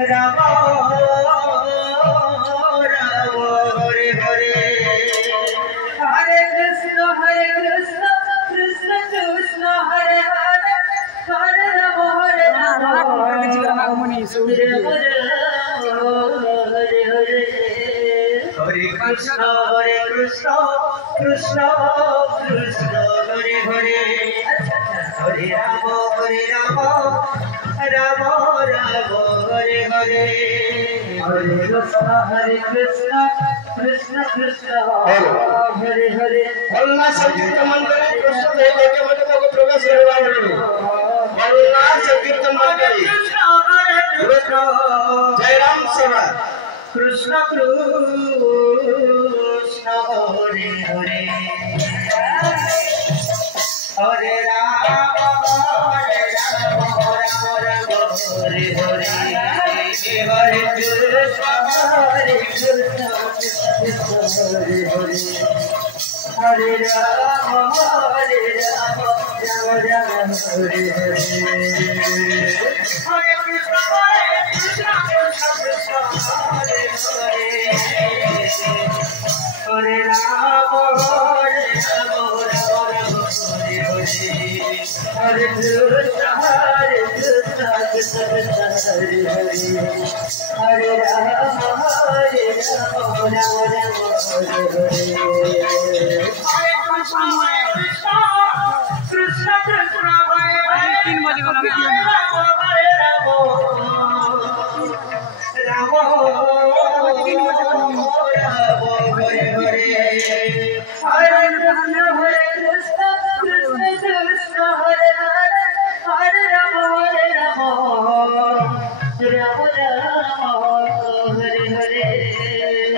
রাম রাম হরে হরে হরে কৃষ্ণ কৃষ্ণ কৃষ্ণ হরে হরে হরে রাম হরে রাম হরে হরে হরে কৃষ্ণ কৃষ্ণ কৃষ্ণ হরে হরে হরে রাম রাম রাম হরে হরে হরে কৃষ্ণ কৃষ্ণ কৃষ্ণ হরে হরে अल्लाह संकीर्तन मंडली कृष्ण देव के मत को प्रकाश करवा रहे अल्लाह संकीर्तन मंडली जय राम सभा कृष्ण कृष्ण हरे हरे हरे राम हरे राम हरे हरे हरे कृष्ण हरे कृष्ण हरे हरे हरे राम राम राम हरे हरे हरे कृष्ण कृष्ण कृष्ण हरे हरे हरे राम हरे कृष्ण कृष्ण कृष्ण हरे हरे हरे राम राम हरे हरे कृष्ण कृष्ण हरे हरे राम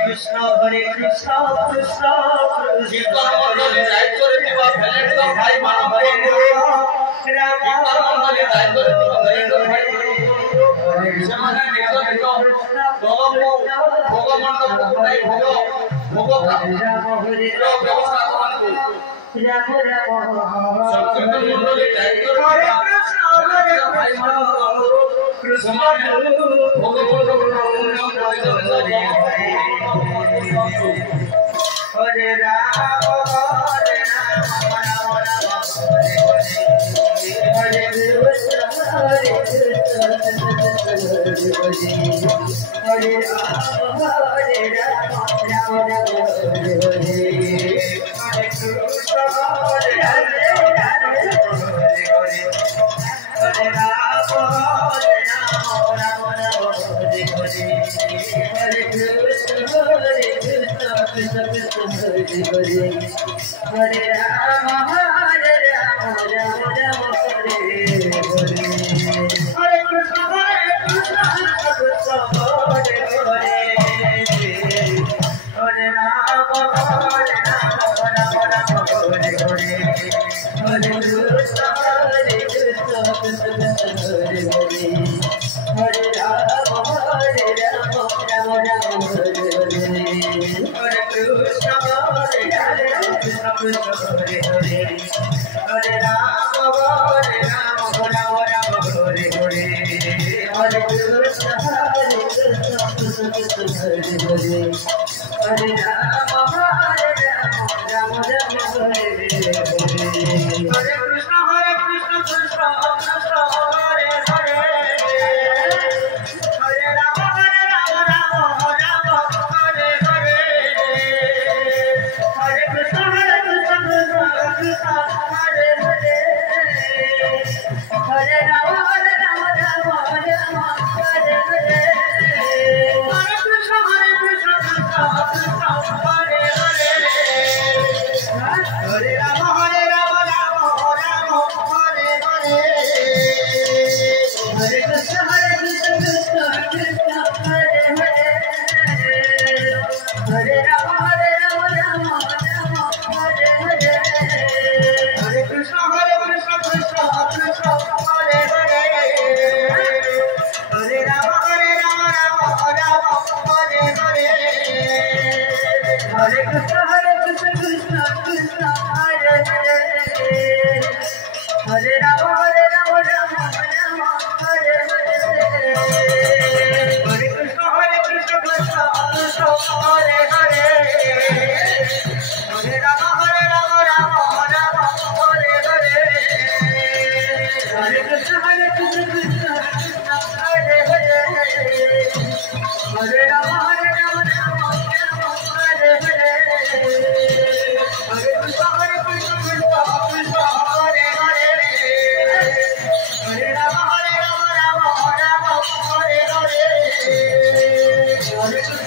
कृष्ण हरे कृष्ण कृष्ण जीवन मंडली दायित्व করে দিবা ভ্যালেট তো ভাই মান হরে राम জীवन मंडली দায়িত্ব করে দিবা ভ্যালেট ভাই ସେମାନେ ନିଜ ନିଜ ଭୋଗ ମଣ୍ଡପ ପାଇଁ ଭୋଗ ବ୍ୟବସ୍ଥା କରନ୍ତୁ ସଂକୀର୍ତ୍ତନ ମଣ୍ଡଳୀ ଦାୟିତ୍ୱ हरे कृष्ण कृष्ण भोग मଣ୍ଡप हरे राम हरे राम राम राम हरे कृष्ण हरे कृष्ण हरे राम हरे राम राम राम हरे हरे हरे कृष्ण हरे हरे हरे राम हरे राम राम राम हरे हरे हरे कृष्ण कृष्ण कृष्ण हरे हरे हरे राम राम राम हरे हरे हरे कृष्ण कृष्ण कृष्ण हरे हरे हरे राम राम राम हरे हरे हरे कृष्ण कृष्ण कृष्ण हरे हरे हरे राम राम राम हरे हरे हरे कृष्ण कृष्ण कृष्ण हरे हरे हरे राम राम राम हरे हरे हरे कृष्ण कृष्ण कृष्ण हरे हरे हरे राम राम राम हरे हरे हरे कृष्ण कृष्ण कृष्ण हरे हरे हरे राम राम राम हरे हरे हरे कृष्ण कृष्ण कृष्ण हरे हरे हरे राम राम राम हरे हरे हरे कृष्ण कृष्ण कृष्ण हरे हरे हरे राम राम राम हरे हरे हरे कृष्ण कृष्ण कृष्ण हरे हरे हरे राम राम राम हरे हरे हरे कृष्ण कृष्ण कृष्ण हरे हरे हरे राम राम राम हरे हरे हरे कृष्ण परमेश्वर